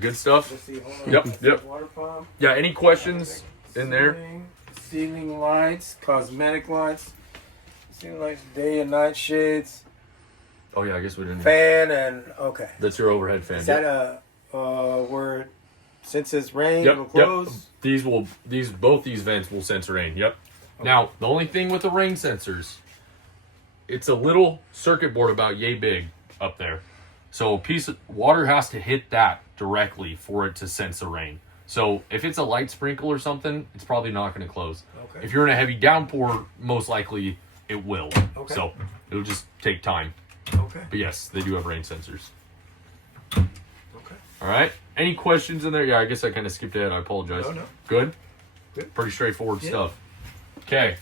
Good stuff. Let's see, hold on. Yep. Water pump. Yeah, any questions in there? Ceiling lights, cosmetic lights, ceiling lights, day and night shades, Oh yeah, I guess we didn't. fan, and okay. That's your overhead fan. Is that where since it's rain Yep, will close? yep. Both these vents will sense rain. Yep. Okay. Now, the only thing with the rain sensors, it's a little circuit board about yay big up there. So a piece of water has to hit that directly for it to sense the rain. So if it's a light sprinkle or something, it's probably not going to close. Okay. If you're in a heavy downpour, most likely it will. Okay. So it'll just take time. Okay. But yes, they do have rain sensors. Okay. All right. Any questions in there? Yeah, I guess I kind of skipped ahead. I apologize. No. Good? Good. Pretty straightforward Yeah. stuff. Okay.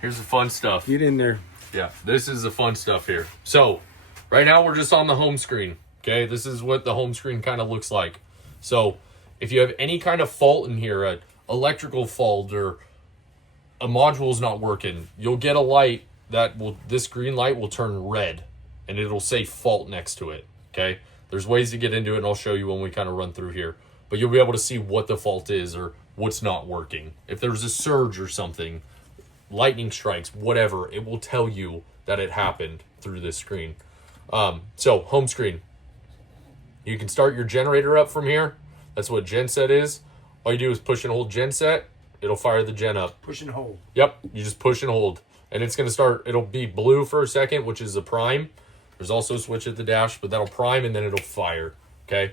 Here's the fun stuff. Get in there. Yeah, this is the fun stuff here. So, right now we're just on the home screen. Okay, this is what the home screen kind of looks like. So, if you have any kind of fault in here, an electrical fault or a module's not working, you'll get a light this green light will turn red and it'll say fault next to it. Okay, there's ways to get into it and I'll show you when we kind of run through here. But you'll be able to see what the fault is or what's not working. If there's a surge or something, lightning strikes, whatever, it will tell you that it happened through this screen. So home screen, you can start your generator up from here. That's what genset is. All you do is push and hold genset. It'll fire the gen up. Push and hold. Yep, you just push and hold. And it's going to start, it'll be blue for a second, which is a prime. There's also a switch at the dash, but that'll prime and then it'll fire. Okay.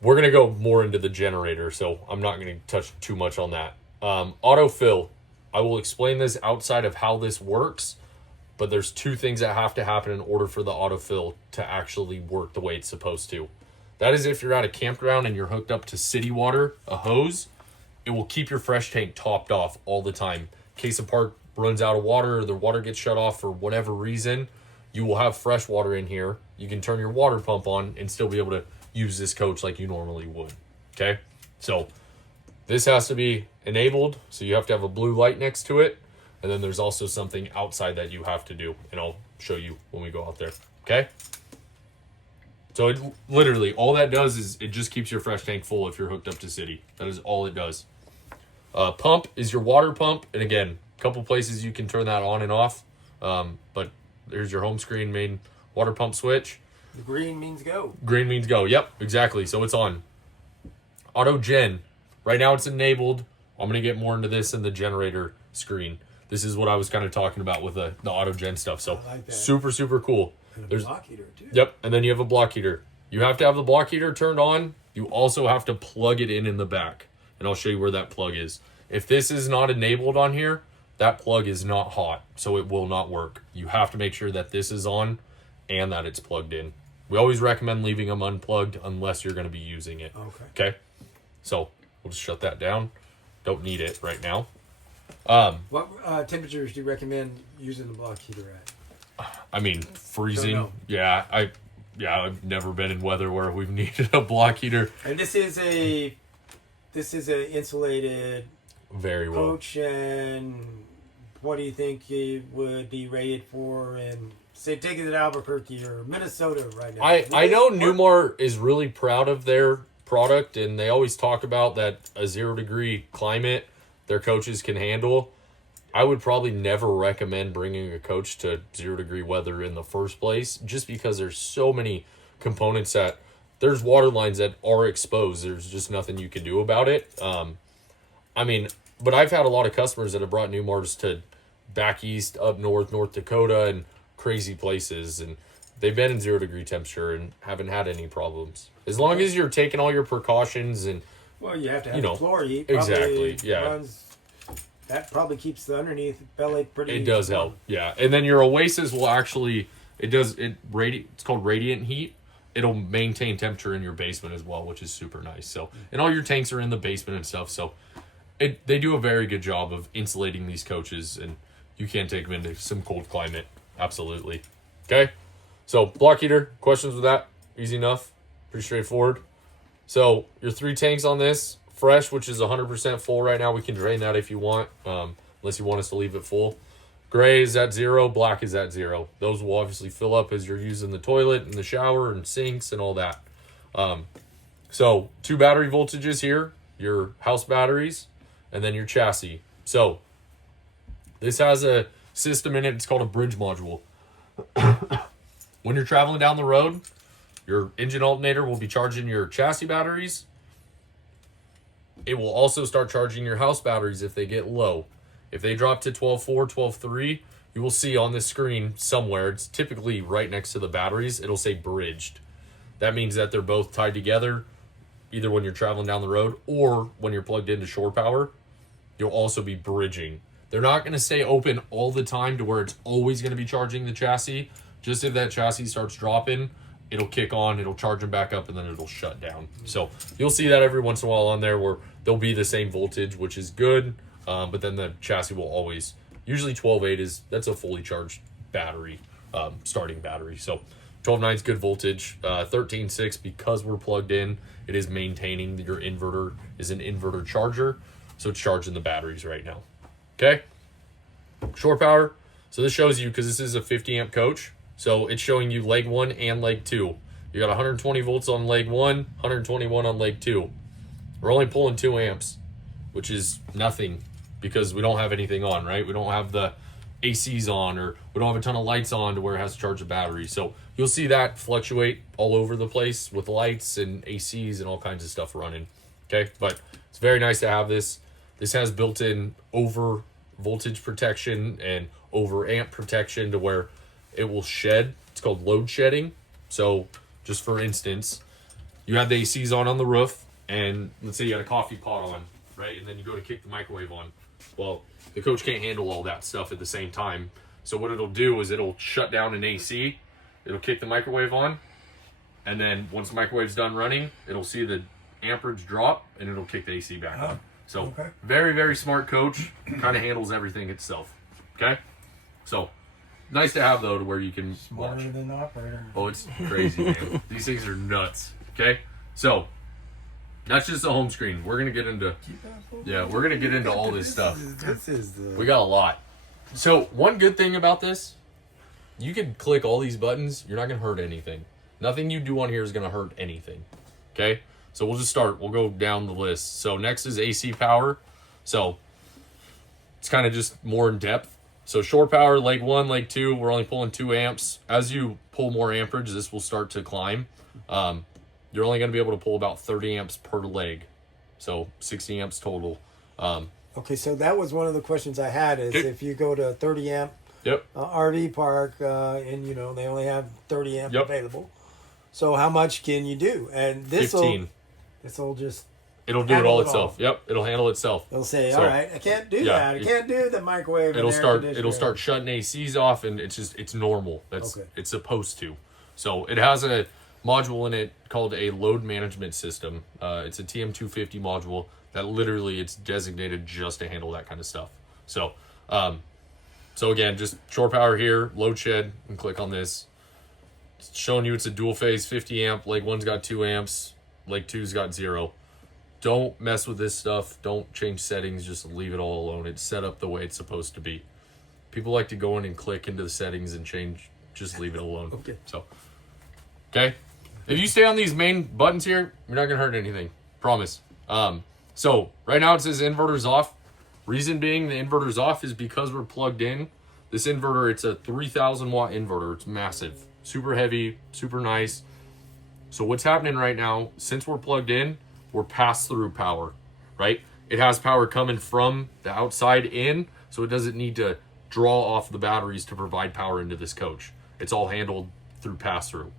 We're going to go more into the generator, so I'm not going to touch too much on that. Autofill. I will explain this outside of how this works, but there's two things that have to happen in order for the autofill to actually work the way it's supposed to. That is if you're at a campground and you're hooked up to city water, a hose, it will keep your fresh tank topped off all the time. In case a part runs out of water or the water gets shut off for whatever reason, you will have fresh water in here. You can turn your water pump on and still be able to use this coach like you normally would. Okay? So this has to be enabled, so you have to have a blue light next to it. And then there's also something outside that you have to do, and I'll show you when we go out there. Okay? So it literally, all that does is it just keeps your fresh tank full if you're hooked up to city. That is all it does. Pump is your water pump. And again, a couple places you can turn that on and off. But there's your home screen main water pump switch. The green means go. Green means go. Yep, exactly. So it's on. Auto gen. Right now it's enabled. I'm going to get more into this in the generator screen. This is what I was kind of talking about with the auto gen stuff. So I like that. super, super cool. And There's a block heater too. Yep, and then you have a block heater. You have to have the block heater turned on. You also have to plug it in the back. And I'll show you where that plug is. If this is not enabled on here, that plug is not hot, so it will not work. You have to make sure that this is on and that it's plugged in. We always recommend leaving them unplugged unless you're going to be using it. Okay. Okay? So we'll just shut that down. Don't need it right now. What temperatures do you recommend using the block heater at? I mean, freezing. Don't know. Yeah, I've never been in weather where we've needed a block heater. And this is a insulated Very well. coach, and what do you think it would be rated for? And say, take it to Albuquerque or Minnesota right now. I know Newmar is really proud of their product, and they always talk about that a 0-degree climate their coaches can handle. I would probably never recommend bringing a coach to 0-degree weather in the first place, just because there's so many components that there's water lines that are exposed. There's just nothing you can do about it. I mean, but I've had a lot of customers that have brought Newmars to back east, up north, North Dakota, and crazy places, and they've been in 0-degree temperature and haven't had any problems. As long as you're taking all your precautions and Well, you have to have you know, the floor heat. exactly, yeah. That probably keeps the underneath belly pretty. it does warm. help, yeah. And then your Oasis will actually, it's called radiant heat. It'll maintain temperature in your basement as well, which is super nice. So, and all your tanks are in the basement and stuff. So, they do a very good job of insulating these coaches, and you can take them into some cold climate. Absolutely. Okay. So block heater, questions with that? Easy enough. Pretty straightforward. So your 3 tanks on this, fresh, which is 100% full right now. We can drain that if you want, unless you want us to leave it full. Gray is at 0, black is at 0. Those will obviously fill up as you're using the toilet and the shower and sinks and all that. So 2 battery voltages here, your house batteries, and then your chassis. So this has a system in it. It's called a bridge module. When you're traveling down the road, your engine alternator will be charging your chassis batteries. It will also start charging your house batteries if they get low. If they drop to 12.4, 12.3, you will see on the screen somewhere, it's typically right next to the batteries, it'll say bridged. That means that they're both tied together, either when you're traveling down the road or when you're plugged into shore power. You'll also be bridging. They're not going to stay open all the time to where it's always going to be charging the chassis. Just if that chassis starts dropping, it'll kick on, it'll charge them back up, and then it'll shut down. So you'll see that every once in a while on there where they'll be the same voltage, which is good. But then the chassis will always, usually 12.8 that's a fully charged battery, starting battery. So 12.9 is good voltage. 13.6, because we're plugged in, it is maintaining your inverter is an inverter charger. So it's charging the batteries right now. Okay. Shore power. So this shows you, because this is a 50 amp coach. So it's showing you leg 1 and leg 2. You got 120 volts on leg 1, 121 on leg 2. We're only pulling 2 amps, which is nothing because we don't have anything on, right? We don't have the ACs on, or we don't have a ton of lights on to where it has to charge the battery. So you'll see that fluctuate all over the place with lights and ACs and all kinds of stuff running. Okay, but it's very nice to have this. This has built-in over voltage protection and over amp protection to where it will shed. It's called load shedding. So just for instance, you have the ACs on the roof, and let's say you had a coffee pot on, right? And then you go to kick the microwave on. Well, the coach can't handle all that stuff at the same time. So what it'll do is it'll shut down an AC, it'll kick the microwave on, and then once the microwave's done running, it'll see the amperage drop, and it'll kick the AC back on. So Okay. very, very smart coach. Kind of handles everything itself. Okay? So nice to have, though, to where you can watch. Smarter than the operator. Oh, it's crazy, man. These things are nuts. Okay? So that's just the home screen. We're going to get into... Yeah, we're going to get into all this stuff. This is the... We got a lot. So one good thing about this, you can click all these buttons. You're not going to hurt anything. Nothing you do on here is going to hurt anything. Okay? So we'll just start. We'll go down the list. So next is AC power. So it's kind of just more in depth. So shore power, leg 1, leg 2, we're only pulling 2 amps. As you pull more amperage, this will start to climb. You're only going to be able to pull about 30 amps per leg. So 60 amps total. Okay, so that was one of the questions I had is Okay. if you go to 30 amp Yep. RV park and, they only have 30 amp Yep. available. So how much can you do? And this 15. will just... It'll do it handle all it itself. all. Yep. It'll handle itself. They'll say, So, all right, I can't do yeah, that. I can't do the microwave. It'll and air start conditioner." shutting ACs off, and it's normal. That's Okay. it's supposed to. So it has a module in it called a load management system. It's a TM250 module that literally it's designated just to handle that kind of stuff. So so again, just shore power here, load shed, and click on this. It's showing you it's a dual phase 50 amp. Leg 1's got 2 amps. Leg 2's got 0. Don't mess with this stuff. Don't change settings. Just leave it all alone. It's set up the way it's supposed to be. People like to go in and click into the settings and change. Just leave it alone. Okay. So, okay. If you stay on these main buttons here, you're not going to hurt anything. Promise. So, right now it says inverter's off. Reason being the inverter's off is because we're plugged in. This inverter, it's a 3,000 watt inverter. It's massive. Super heavy. Super nice. So what's happening right now, since we're plugged in, we're pass-through power, right? It has power coming from the outside in, so it doesn't need to draw off the batteries to provide power into this coach. It's all handled through pass-through.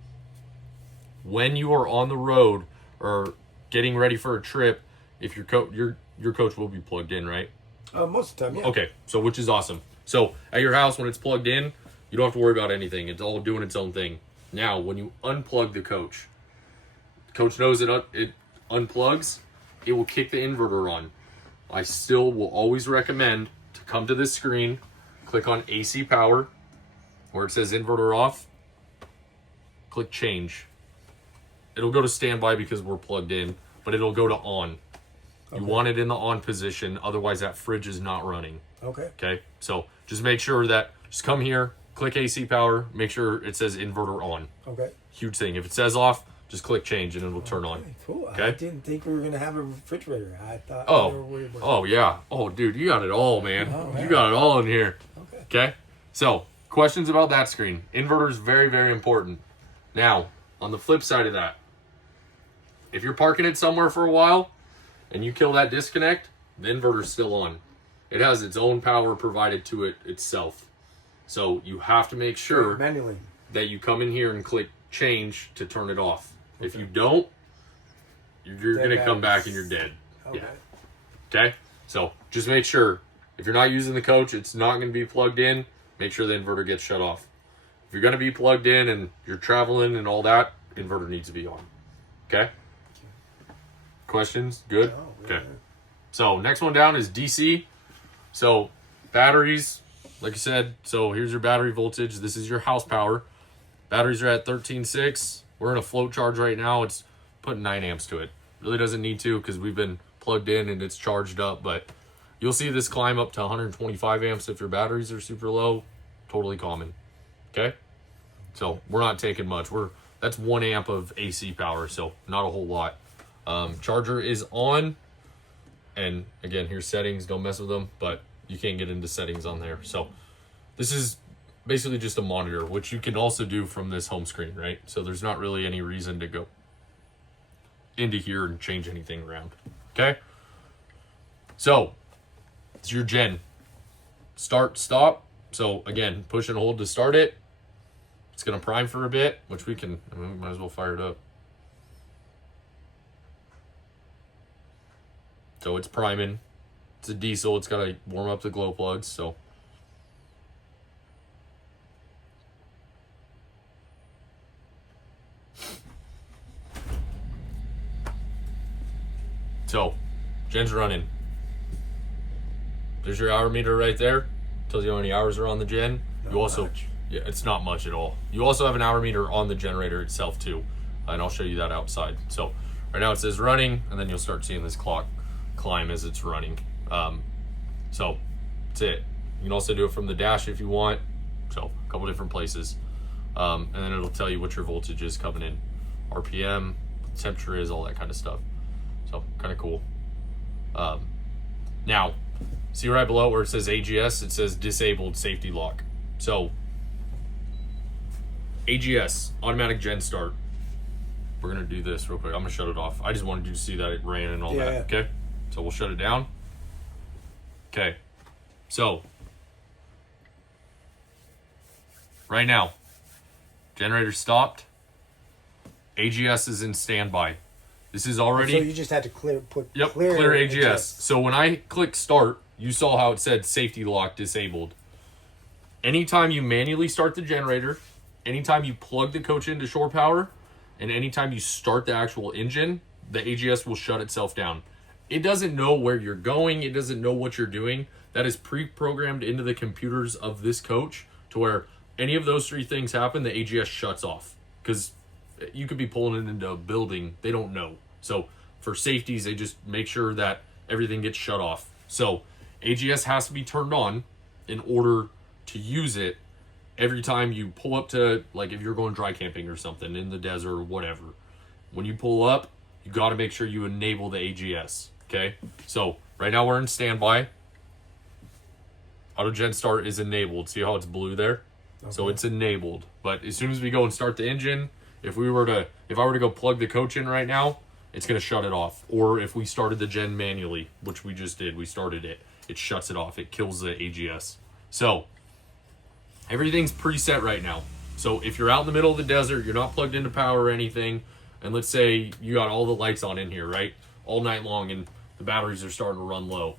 When you are on the road or getting ready for a trip, if your coach will be plugged in, right? Most of the time, yeah. Okay, so which is awesome. So at your house, when it's plugged in, you don't have to worry about anything. It's all doing its own thing. Now, when you unplug the coach knows it unplugs, it will kick the inverter on. I still will always recommend to come to this screen, click on AC power, where it says inverter off, click change. It'll go to standby because we're plugged in, but it'll go to on. You want it in the on position, otherwise that fridge is not running. Okay. Okay, so just make sure that, just come here, click AC power, make sure it says inverter on. Okay. Huge thing. If it says off, Just click change and it'll turn on. Okay, cool. I Okay. didn't think we were gonna have a refrigerator. I thought. Oh. we were worried about Oh yeah. Oh dude, you got it all, man. Oh, You yeah. got it all in here. Okay. Okay. So questions about that screen. Inverter is very, very important. Now, on the flip side of that, if you're parking it somewhere for a while and you kill that disconnect, the inverter's still on. It has its own power provided to it itself. So you have to make sure Manually. that you come in here and click change to turn it off. If you don't, you're Dead going to come back batteries. and you're dead. Okay. Yeah. Okay? So just make sure, if you're not using the coach, it's not going to be plugged in. Make sure the inverter gets shut off. If you're going to be plugged in and you're traveling and all that, inverter needs to be on. Okay? Questions? Good? Oh, Okay. yeah. So next one down is DC. So batteries, like I said, so here's your battery voltage. This is your house power. Batteries are at 13.6. We're in a float charge right now. It's putting 9 amps to it. Really doesn't need to because we've been plugged in and it's charged up, but you'll see this climb up to 125 amps if your batteries are super low. Totally common. Okay? So we're not taking much. That's 1 amp of AC power, so not a whole lot. Charger is on, and again, here's settings. Don't mess with them, but you can't get into settings on there. So this is basically just a monitor, which you can also do from this home screen, right? So there's not really any reason to go into here and change anything around. Okay? So it's your gen. Start, stop. So again, push and hold to start it. It's going to prime for a bit, which we might as well fire it up. So it's priming. It's a diesel. It's got to warm up the glow plugs. So gen's running. There's your hour meter right there. Tells you how many hours are on the gen. Not You also, much. yeah, it's not much at all. You also have an hour meter on the generator itself too, and I'll show you that outside. So right now it says running, and then you'll start seeing this clock climb as it's running. So that's it. You can also do it from the dash if you want. So a couple different places, and then it'll tell you what your voltage is coming in, RPM, what the temperature is, all that kind of stuff. So kind of cool. Now, see right below where it says AGS, it says disabled safety lock. So AGS, automatic gen start. We're gonna do this real quick. I'm gonna shut it off. I just wanted you to see that it ran and all Yeah, that. yeah. Okay, so we'll shut it down. Okay, so right now, generator stopped. AGS is in standby. This is already. So you just had to clear AGS. So when I click start, you saw how it said safety lock disabled. Anytime you manually start the generator, anytime you plug the coach into shore power, and anytime you start the actual engine, the AGS will shut itself down. It doesn't know where you're going. It doesn't know what you're doing. That is pre-programmed into the computers of this coach to where any of those three things happen, the AGS shuts off. Because you could be pulling it into a building. They don't know. So for safeties, they just make sure that everything gets shut off. So AGS has to be turned on in order to use it every time you pull up to, like if you're going dry camping or something in the desert or whatever. When you pull up, you got to make sure you enable the AGS. Okay? So right now we're in standby. Auto gen start is enabled. See how it's blue there? Okay. So it's enabled. But as soon as we go and start the engine, if I were to go plug the coach in right now, it's going to shut it off. Or if we started the gen manually, which we just did, we started it, it shuts it off. It kills the AGS. So everything's preset right now. So if you're out in the middle of the desert, you're not plugged into power or anything, and let's say you got all the lights on in here, right? All night long, and the batteries are starting to run low.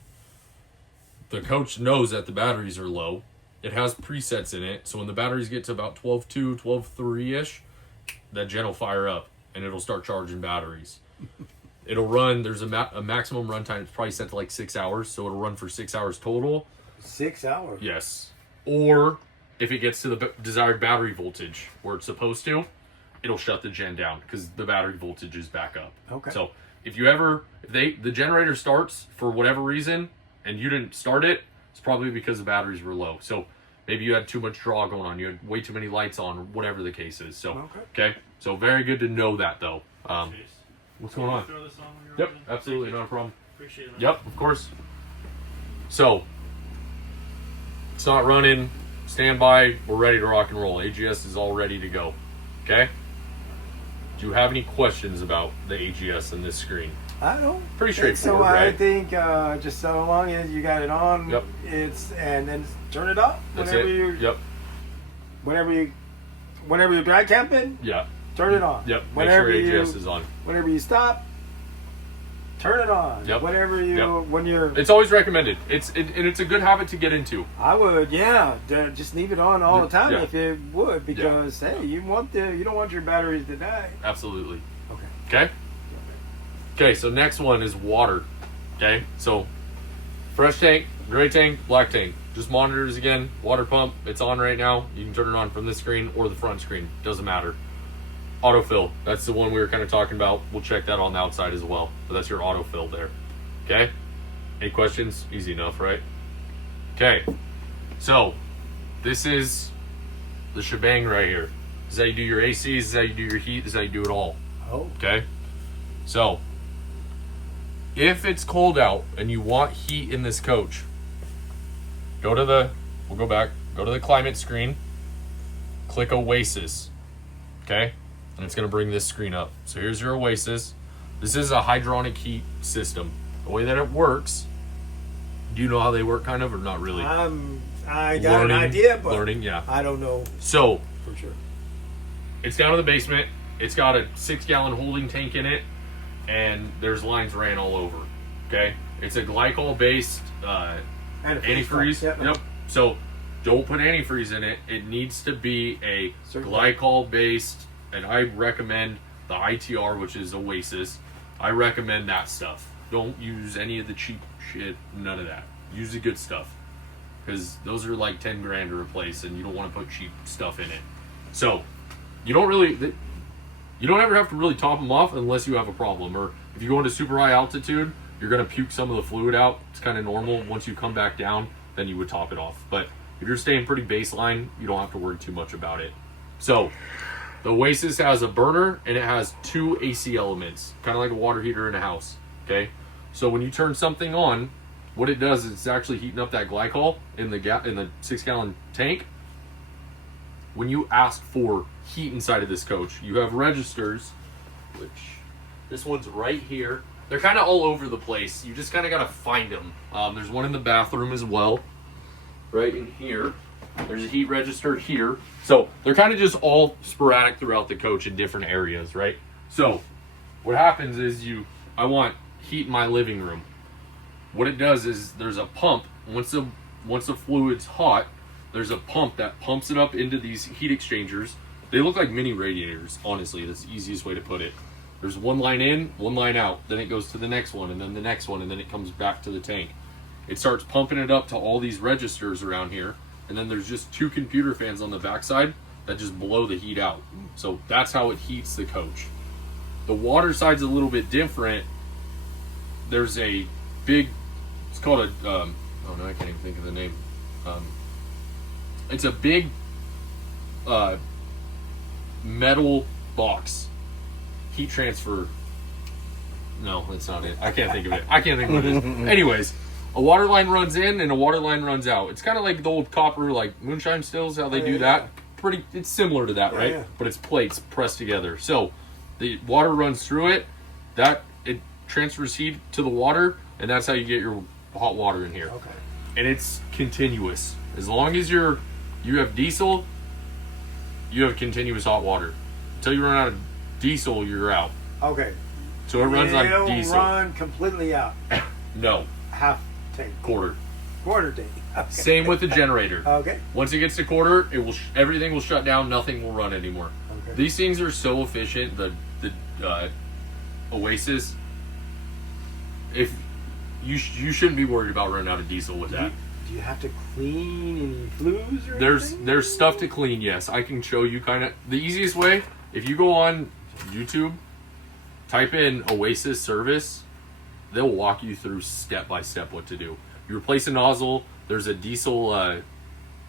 The coach knows that the batteries are low. It has presets in it, so when the batteries get to about 12.2, 12.3-ish, that gen will fire up, and it'll start charging batteries. It'll run, there's a maximum runtime, it's probably set to like 6 hours, so it'll run for 6 hours total. 6 hours? Yes. Or if it gets to the desired battery voltage where it's supposed to, it'll shut the gen down because the battery voltage is back up. Okay. So if the generator starts for whatever reason and you didn't start it, it's probably because the batteries were low. So Maybe you had too much draw going on. You had way too many lights on, or whatever the case is. So, Okay. So very good to know that, though. Chase, What's can going you on? Throw this on when you're Yep, ready? absolutely, Thank you. not a problem. Appreciate it. man. Yep, of course. So, it's not running. Stand by. We're ready to rock and roll. AGS is all ready to go. Okay? Do you have any questions about the AGS and this screen? I don't Pretty think straightforward, so. I right? think just so long as you got it on, Yep. and then turn it off That's whenever it. you Yep. whenever you're dry camping. Yeah. Turn it on. Yep. Make Whenever sure you AGS is on. whenever you stop, turn it on. Yep. Whenever you Yep. when you're, It's always recommended. And it's a good habit to get into. I would just leave it on all the time Yeah. if it would, because hey, you don't want your batteries to die. Absolutely. Okay. Okay? Okay, so next one is water. Okay? So, fresh tank, gray tank, black tank. Just monitors again. Water pump. It's on right now. You can turn it on from the screen or the front screen. Doesn't matter. Autofill. That's the one we were kind of talking about. We'll check that on the outside as well. But that's your autofill there. Okay? Any questions? Easy enough, right? Okay. So, this is the shebang right here. This is how you do your AC. This is how you do your heat. This is how you do it all. Oh. Okay? So, if it's cold out and you want heat in this coach, we'll go back, go to the climate screen, click Oasis, okay? And it's going to bring this screen up. So here's your Oasis. This is a hydronic heat system. The way that it works, do you know how they work kind of or not really? I got an idea, but Learning, yeah. I don't know So, for sure. it's down in the basement. It's got a 6-gallon holding tank in it, and there's lines ran all over. Okay, it's a glycol-based antifreeze. Yep. So don't put antifreeze in it. It needs to be a Certain- glycol-based, and I recommend the ITR, which is Oasis. I recommend that stuff. Don't use any of the cheap shit. None of that. Use the good stuff, because those are like 10 grand to replace, and you don't want to put cheap stuff in it. So you don't ever have to really top them off unless you have a problem, or if you go into super high altitude, you're going to puke some of the fluid out. It's kind of normal. Once you come back down, then you would top it off. But if you're staying pretty baseline, you don't have to worry too much about it. So the Oasis has a burner, and it has 2 AC elements, kind of like a water heater in a house. Okay, so when you turn something on, what it does is it's actually heating up that glycol in the 6-gallon tank. When you ask for heat inside of this coach, you have registers, which this one's right here. They're kind of all over the place. You just kind of got to find them. There's one in the bathroom as well, right in here. There's a heat register here. So they're kind of just all sporadic throughout the coach in different areas, right? So what happens is I want heat in my living room. What it does is there's a pump. Once the fluid's hot, there's a pump that pumps it up into these heat exchangers. They look like mini radiators, honestly. That's the easiest way to put it. There's one line in, one line out. Then it goes to the next one, and then the next one, and then it comes back to the tank. It starts pumping it up to all these registers around here, and then there's just 2 computer fans on the backside that just blow the heat out. So that's how it heats the coach. The water side's a little bit different. There's a big, it's called a, oh no, I can't even think of the name. It's a big metal box. Heat transfer. No, that's not it. I can't think of it. I can't think of what it is. Anyways, a water line runs in and a water line runs out. It's kind of like the old copper, like moonshine stills, how they do that. It's similar to that, right? Yeah. But it's plates pressed together. So the water runs through it. It transfers heat to the water, and that's how you get your hot water in here. Okay. And it's continuous. As long as you have diesel, you have continuous hot water. Until you run out of diesel, you're out. Okay. So it runs on It'll diesel. run completely out. No, Half tank. quarter. Quarter tank. Okay. Same with the generator. Okay. Once it gets to quarter, everything will shut down. Nothing will run anymore. Okay. These things are so efficient. The Oasis. If you shouldn't be worried about running out of diesel with that. Do you have to clean any flues or anything? There's stuff to clean. Yes, I can show you kind of the easiest way. If you go on YouTube, type in Oasis service, they'll walk you through step by step what to do. You replace a nozzle. There's a diesel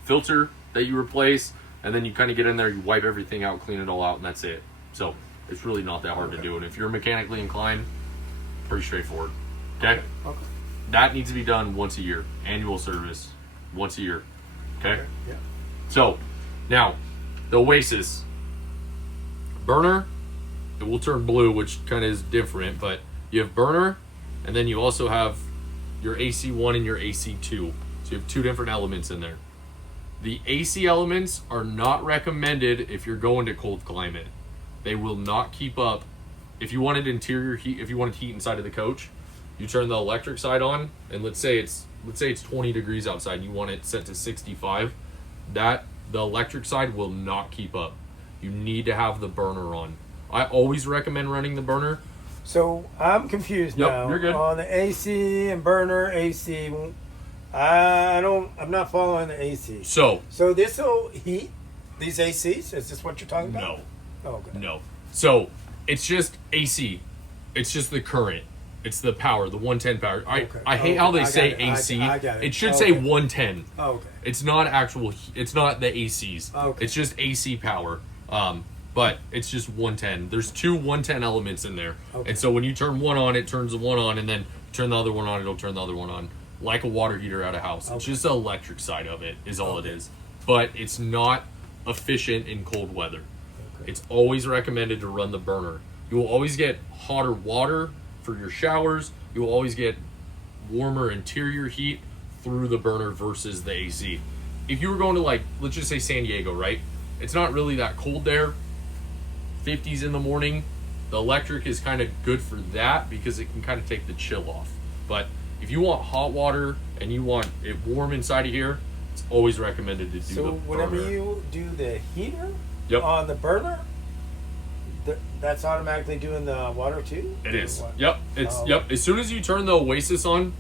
filter that you replace, and then you kind of get in there, you wipe everything out, clean it all out, and that's it. So it's really not that hard to do. And if you're mechanically inclined, pretty straightforward. Okay? Okay. That needs to be done once a year. Annual service, once a year. Okay? Yeah. So, now, the Oasis. Burner, it will turn blue, which kind of is different, but you have burner, and then you also have your AC1 and your AC2. So you have two different elements in there. The AC elements are not recommended if you're going to cold climate. They will not keep up. If you wanted interior heat, if you wanted heat inside of the coach, you turn the electric side on, and let's say it's 20 degrees outside and you want it set to 65, the electric side will not keep up. You need to have the burner on. I always recommend running the burner. So I'm confused Yep, now you're good. on the AC and burner AC. I'm not following the AC. So, this will heat these ACs? Is this what you're talking about? no. Oh, okay. No. So it's just AC. It's just the current. It's the power, the 110 power. I hate how they say AC. I got it. It should Okay. say 110. Oh, okay. It's not actual. It's not the ACs. Okay. It's just AC power. But it's just 110. There's two 110 elements in there. Okay. And so when you turn one on, it turns the one on, and then turn the other one on, it'll turn the other one on, like a water heater at a house. It's Okay. just the electric side of it is all it is. But it's not efficient in cold weather. It's always recommended to run the burner. You will always get hotter water for your showers. You will always get warmer interior heat through the burner versus the AC. If you were going to, like, let's just say San Diego, right? It's not really that cold there. 50s in the morning. The electric is kind of good for that because it can kind of take the chill off. But if you want hot water and you want it warm inside of here, it's always recommended to do So the whenever burner. you do the heater Yep. on the burner, that's automatically doing the water too? It is. Or what? Yep. It's Oh. yep. As soon as you turn the Oasis on,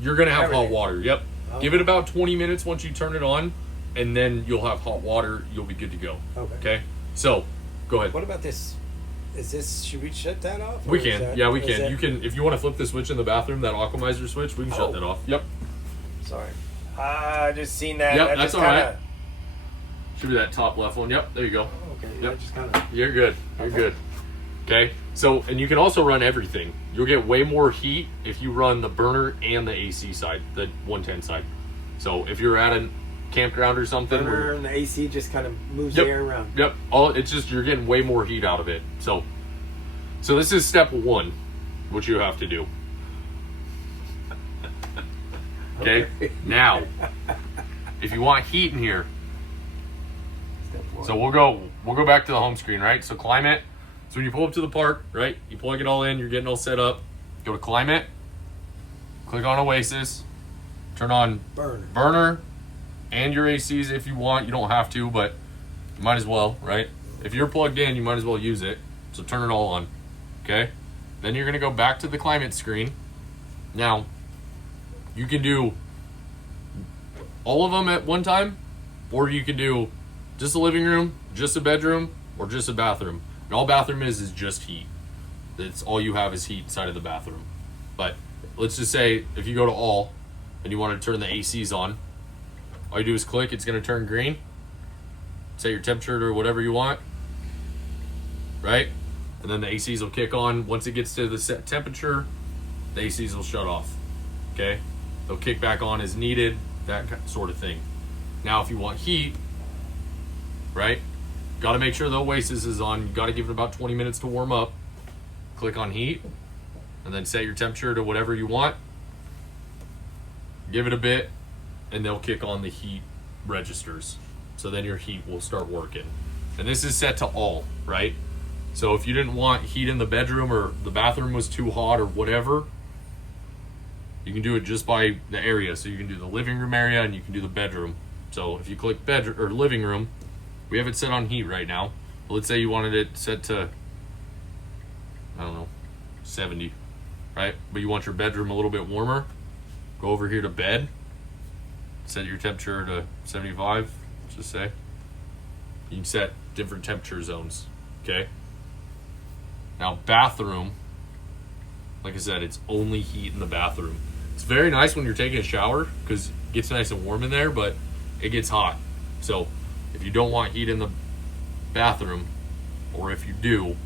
you're gonna have hot Everything. water. Yep. Oh. Give it about 20 minutes once you turn it on, and then you'll have hot water. You'll be good to go. Okay. Okay. So, go ahead. What about this? Should we shut that off? We or can. is that- Yeah, we is can. that- You can if you want to flip the switch in the bathroom, that aquamizer switch. We can Oh. shut that off. Yep. Sorry. I just seen that. Yep, I that's just all right. kinda- Should be that top left one. Yep. There you go. Okay. Yep. I just kind of. You're good. You're Okay. good. Okay. So, and you can also run everything. You'll get way more heat if you run the burner and the AC side, the 110 side. So, if you're at a campground or something, Burner and the AC just kind of moves Yep. the air around. Yep. It's just you're getting way more heat out of it. So this is step one, what you have to do. Okay. Now, if you want heat in here, Step one. so we'll go back to the home screen, right? So climate. So when you pull up to the park, right? You plug it all in. You're getting all set up. Go to climate. Click on Oasis. Turn on burner and your ACs if you want. You don't have to, but you might as well, right? If you're plugged in, you might as well use it. So turn it all on. Okay? Then you're going to go back to the climate screen. Now, you can do all of them at one time, or you can do just a living room, just a bedroom, or just a bathroom. And all bathroom is just heat. That's all you have is heat inside of the bathroom. But let's just say if you go to all and you want to turn the ACs on, all you do is click, it's going to turn green. Set your temperature to whatever you want, right? And then the ACs will kick on. Once it gets to the set temperature, the ACs will shut off, okay? They'll kick back on as needed, that sort of thing. Now, if you want heat, right? Got to make sure the Oasis is on. You got to give it about 20 minutes to warm up. Click on heat, and then set your temperature to whatever you want. Give it a bit, and they'll kick on the heat registers. So then your heat will start working. And this is set to all, right? So if you didn't want heat in the bedroom or the bathroom was too hot or whatever, you can do it just by the area. So you can do the living room area and you can do the bedroom. So if you click bedroom or living room, we have it set on heat right now. But let's say you wanted it set to, I don't know, 70, right? But you want your bedroom a little bit warmer. Go over here to bed. Set your temperature to 75, let's just say. You can set different temperature zones, okay? Now, bathroom, like I said, it's only heat in the bathroom. It's very nice when you're taking a shower because it gets nice and warm in there, but it gets hot. So if you don't want heat in the bathroom, or if you do,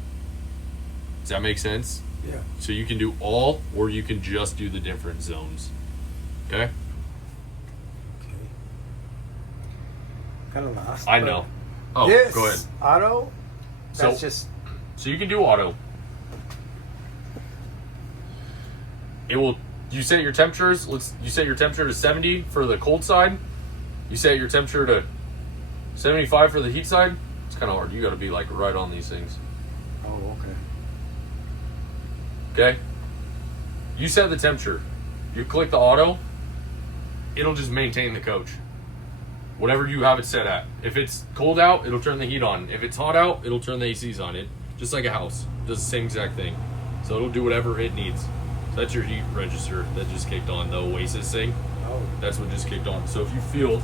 does that make sense? Yeah. So you can do all, or you can just do the different zones. Okay? Okay. Kind of lost. I but know. Oh, this go ahead. auto. That's So- just. So you can do auto. It will. You set your temperatures. You set your temperature to 70 for the cold side. You set your temperature to 75 for the heat side. It's kind of hard. You got to be like right on these things. Oh, okay. Okay. You set the temperature. You click the auto. It'll just maintain the coach. Whatever you have it set at. If it's cold out, it'll turn the heat on. If it's hot out, it'll turn the ACs on. It just like a house. It does the same exact thing. So it'll do whatever it needs. So that's your heat register that just kicked on, the Oasis thing. Oh. That's what just kicked on. So if you feel, yeah,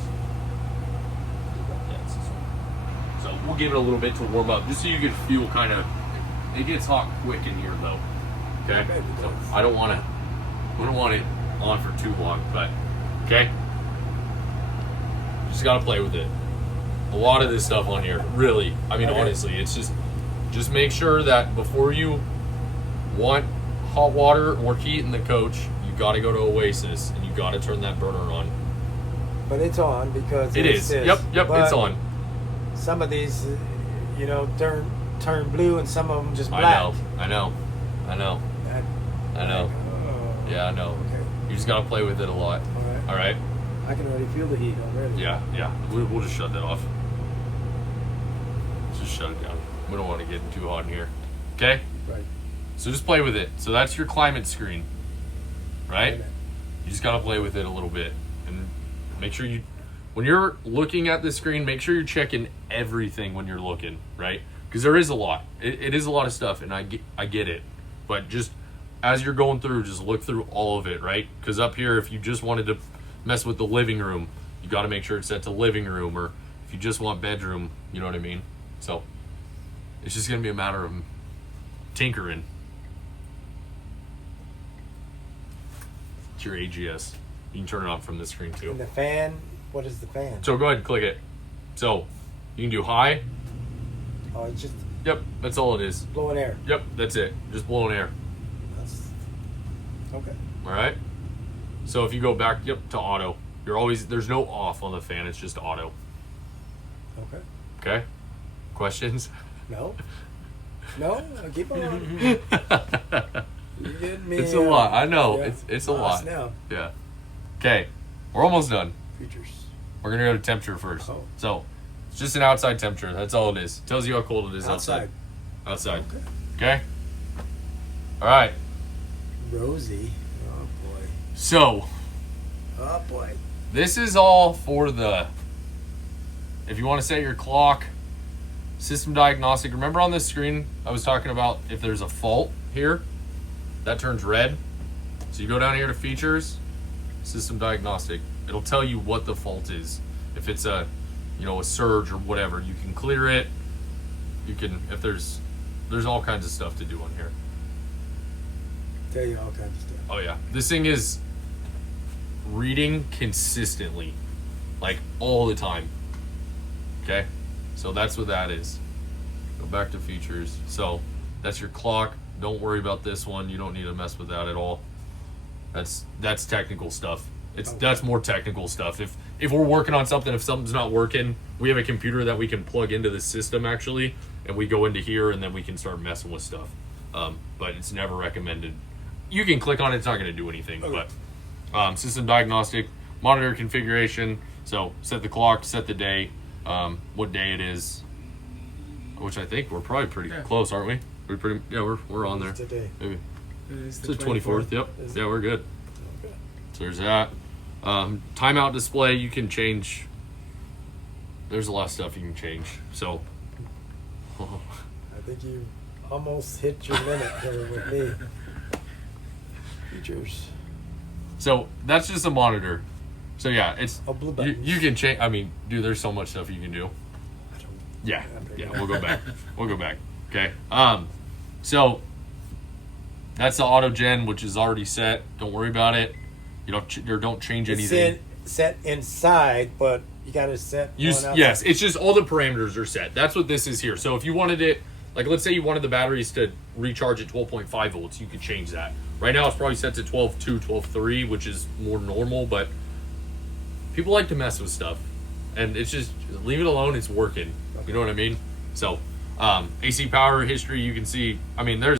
it's this one. So we'll give it a little bit to warm up, just so you can feel kind of. It gets hot quick in here though. Okay. Maybe it So does. I don't want it on for too long, but okay. Just gotta play with it. A lot of this stuff on here, really. I mean, Okay. honestly, it's just make sure that before you want hot water or heat in the coach, you gotta go to Oasis and you gotta turn that burner on. But it's on because It is. Yep, But it's on. Some of these, turn blue, and some of them just black. I know. That- I know. Oh. Yeah, I know. Okay. You just gotta play with it a lot. All right. All right. I can already feel the heat already. Yeah. We'll just shut that off. Just shut it down. We don't want to get too hot in here. Okay. Right. So just play with it. So that's your climate screen, right? Okay. You just gotta play with it a little bit, and make sure when you're looking at the screen, make sure you're checking everything when you're looking, right? Because there is a lot. It is a lot of stuff, and I get it, but just as you're going through, just look through all of it, right? Because up here, if you just wanted to mess with the living room, you got to make sure it's set to living room, or if you just want bedroom, you know what I mean? So it's just gonna be a matter of tinkering. It's your AGS. You can turn it on from this screen too. And the fan. What is the fan? So go ahead and click it. So you can do high. Oh, it's just Yep, that's all it is. blowing air. Yep, that's it. Just blowing air. That's okay. All right. So if you go back, yep, to auto, there's no off on the fan. It's just auto. Okay. Okay. Questions? No. No. Keep on. You get me. It's a lot. I know. Yeah. It's a Lost lot. now. Yeah. Okay. We're almost done. Features. We're gonna go to temperature first. Oh. So it's just an outside temperature. That's all it is. Tells you how cold it is outside. Outside. Okay. Okay. All right. Rosie. Oh boy. So Oh boy. this is all for the. If you want to set your clock, system diagnostic. Remember on this screen I was talking about if there's a fault here, that turns red. So you go down here to features, system diagnostic. It'll tell you what the fault is. If it's a surge or whatever, you can clear it. You can, if there's all kinds of stuff to do on here. Tell you all kinds of stuff. Oh yeah, this thing is reading consistently, like all the time. Okay, so that's what that is. Go back to features. So that's your clock. Don't worry about this one. You don't need to mess with that at all. That's technical stuff. That's more technical stuff. If we're working on something, if something's not working, we have a computer that we can plug into the system actually, and we go into here and then we can start messing with stuff. But it's never recommended. You can click on it; it's not going to do anything. Okay. But system diagnostic, monitor configuration. So set the clock, set the day, what day it is, which I think we're probably pretty close, aren't we? We're on there. Today. Maybe It's it's the 24th. Yep. Is Yeah, we're good. Okay. So there's that. Timeout display, you can change. There's a lot of stuff you can change. So, I think you almost hit your limit there with me. Features. so that's just a monitor. So yeah, it's Oh, blue you, buttons. you can change. I mean, dude, there's so much stuff you can do. I don't. Yeah, Yeah, we'll go back. We'll go back. Okay. So that's the auto gen, which is already set. Don't worry about it. You don't change It's anything. set inside, but you got to set You, one up. yes, it's just all the parameters are set. That's what this is here. So if you wanted it, like let's say you wanted the batteries to recharge at 12.5 volts, you could change that. Right now it's probably set to 12.2, 12.3, which is more normal, but people like to mess with stuff. And it's just, leave it alone, it's working. You know what I mean? So, AC power history, you can see, I mean, there's